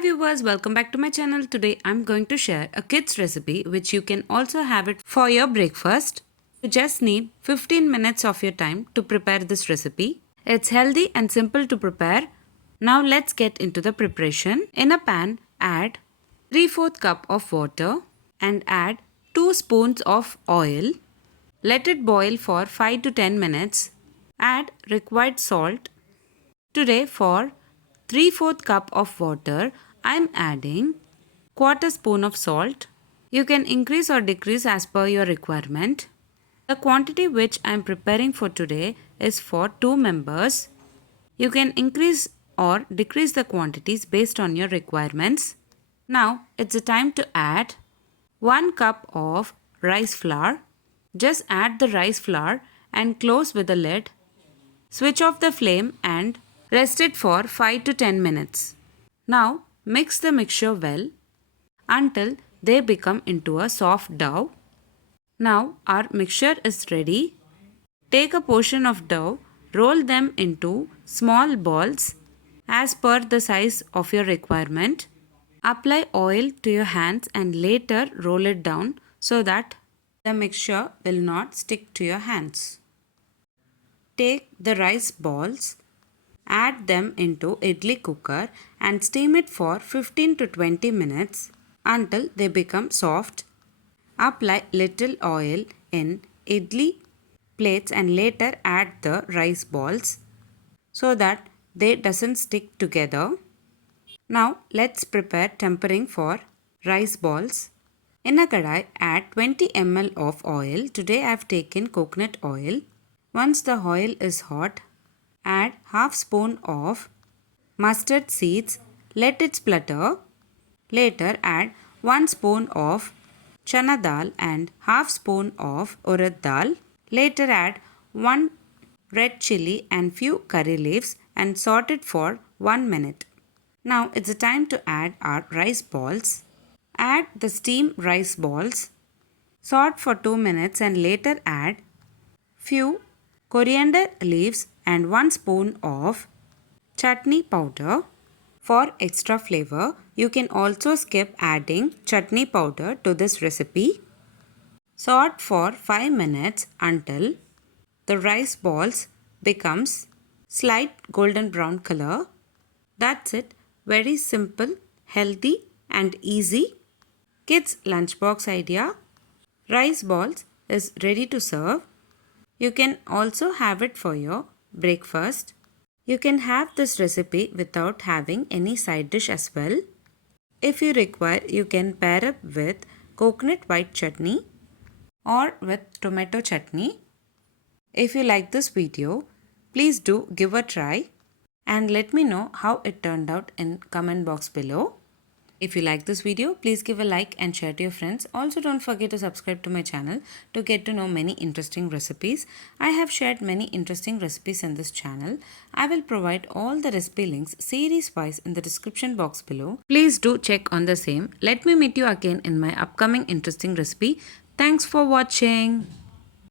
Hi viewers, welcome back to my channel. Today I'm going to share a kids recipe which you can also have it for your breakfast. You just need 15 minutes of your time to prepare this recipe. It's healthy and simple to prepare. Now let's get into the preparation. In a pan, add 3/4 cup of water and add 2 spoons of oil. Let it boil for 5 to 10 minutes. Add required salt. Today for 3/4 cup of water, I am adding quarter spoon of salt. You can increase or decrease as per your requirement. The quantity which I am preparing for today is for 2 members. You can increase or decrease the quantities based on your requirements. Now it's the time to add 1 cup of rice flour. Just add the rice flour and close with the lid. Switch off the flame and rest it for 5 to 10 minutes. Now mix the mixture well until they become into a soft dough. Now our mixture is ready. Take a portion of dough, roll them into small balls as per the size of your requirement. Apply oil to your hands and later roll it down so that the mixture will not stick to your hands. Take the rice balls, add them into idli cooker and steam it for 15 to 20 minutes until they become soft. Apply little oil in idli plates and later add the rice balls so that they doesn't stick together. Now let's prepare tempering for rice balls. In a kadai, add 20 ml of oil. Today I have taken coconut oil. Once the oil is hot, add half spoon of mustard seeds. Let it splutter. Later add 1 spoon of chana dal and half spoon of urad dal. Later add 1 red chili and few curry leaves and saute it for 1 minute. Now it's the time to add our rice balls. Add the steamed rice balls. Saute for 2 minutes and later add few coriander leaves and 1 spoon of chutney powder. For extra flavor, you can also skip adding chutney powder to this recipe. Saute for 5 minutes until the rice balls becomes slight golden brown color. That's it. Very simple, healthy and easy. Kids lunchbox idea. Rice balls is ready to serve. You can also have it for your breakfast. You can have this recipe without having any side dish as well. If you require, you can pair up with coconut white chutney or with tomato chutney. If you like this video, please do give a try and let me know how it turned out in comment box below. If you like this video, please give a like and share to your friends. Also don't forget to subscribe to my channel to get to know many interesting recipes. I have shared many interesting recipes in this channel. I will provide all the recipe links series wise in the description box below. Please do check on the same. Let me meet you again in my upcoming interesting recipe. Thanks for watching.